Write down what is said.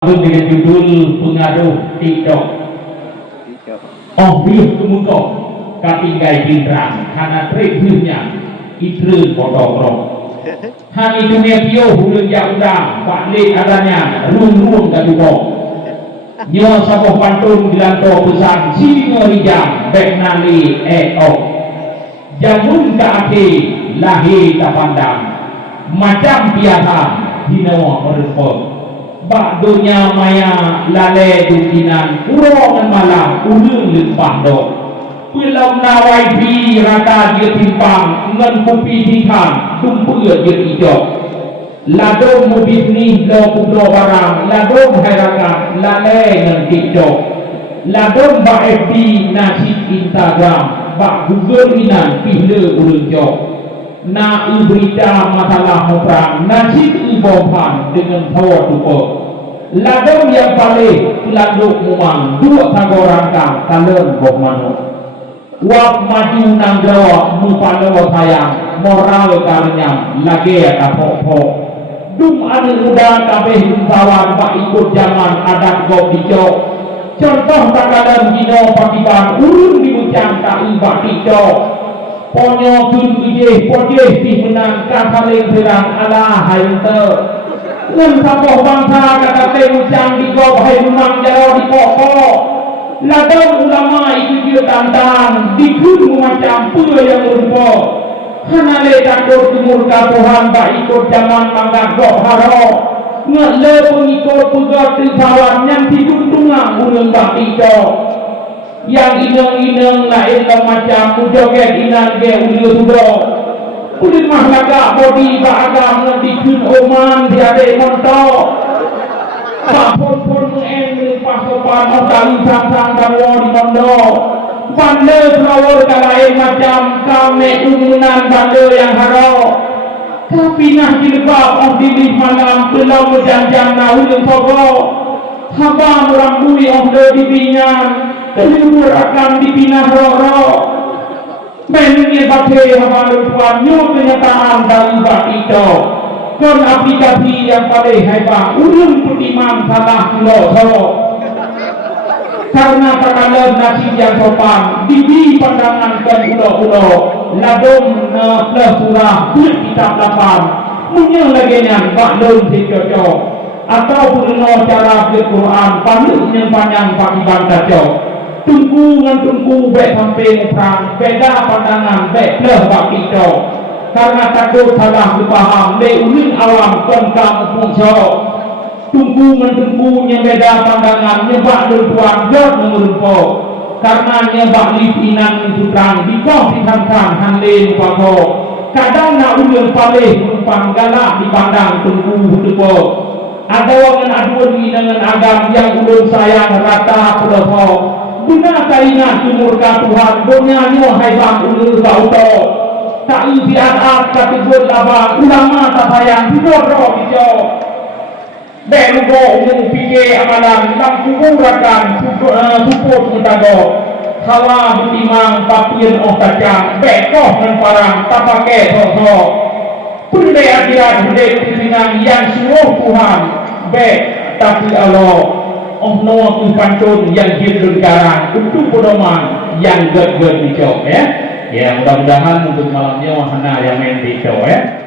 dengan judul pengaruh TikTok. Oh, biar kemudian katinggai pinterang karena triknya itu potong. Hani dunia pio hulun yang udang balik adanya ruang kadubok. Nyo saboh pantun bilang to pesan sini ngorijang bek nali jamun ka ake lahi tapandang macam biasa hino merepot. Bak dunia maya lale dukinan urongan malam ulun lempah dok pulau nawai pi rata dia timpang ngan kupi tikan tumpur dia hijau ladong mubis ni lo kublo barang ladong hairakan lale ngan tiktok ladong bak FB nasi Instagram bak Google inan pihle ulun jok na berita masalah perang nasi ibohan dengan hawa tupo ladong yang paling ladong mumang dua tagorangkang talon bok manu wap maju nang jawa mupalo sayang moral karnyam lagi kapok dum anu udang kabeh sawan pak ikut zaman adat gok dicok contoh takalan dino pakiban urun dibucang tak ibak dicok ponyo kun pojeh di menang kasaling serang ala hainte ngan sapoh bangsa kata temucang di gok hai memang jaro di pokok ladang ulama itu dia tantang dikun macam pula yang merupa hanale takut murka Tuhan tak ikut zaman manggak gok haro ngale pengikut pegat tisawan yang tidur tunggang ulun tak tiktok yang ineng-ineng lain macam mujoget inang ge ulun sudah kulit mahlaka bodi bagam ngedikun oman tiada montok pun mengendel pasopan otali sang-sang dawa di mondok bandel selawar kalain macam kame umunan bandel yang haro kapinah jilbab of dilih malam pelau berjanjang nahulun sogo habang rambui of dibinyan kelibur akan dipinah roro menunggu bakai habang tuan nyu kenyataan dari bakito kon aplikasi yang paling hebat ulun pertimang salah pulau karena takalan nasib yang sopan dibi pandangan dan pulau-pulau ladong plus surah kulit kitab 8 punya lagi yang baklun si cocok atau punya cara Al-Quran panjangnya panjang pagi bantah cok tunggu dengan tunggu baik sampai perang beda pandangan baik plus bakito karena takut salah dipaham ulun awam tentang fungsi tunggu mentunggu yang beda pandangan nyebak lutuan jod mengerupo karena nyebak lipinan sutrang dikoh disangkang hanlin pako kadang nak ulun palih merupakan galak dipandang tunggu hudupo ada wangan aduan dengan agam yang ulun sayang rata pulau guna kainah sumurka Tuhan dunia nyo hai bang ulun sauto tak iziat kategori labang ulama tak sayang hidup roh hijau berugo umum fikir amalan lang kuburakan support mutago hawa betimang papien oh kacang bekoh menparang tak pakai sosok pundai akhirat hudek kesinang yang suruh Tuhan tapi Allah oh noa pantun yang hidup sekarang untuk pedoman yang ged-ged hijau ya mudah-mudahan untuk malamnya wahana yang main hijau ya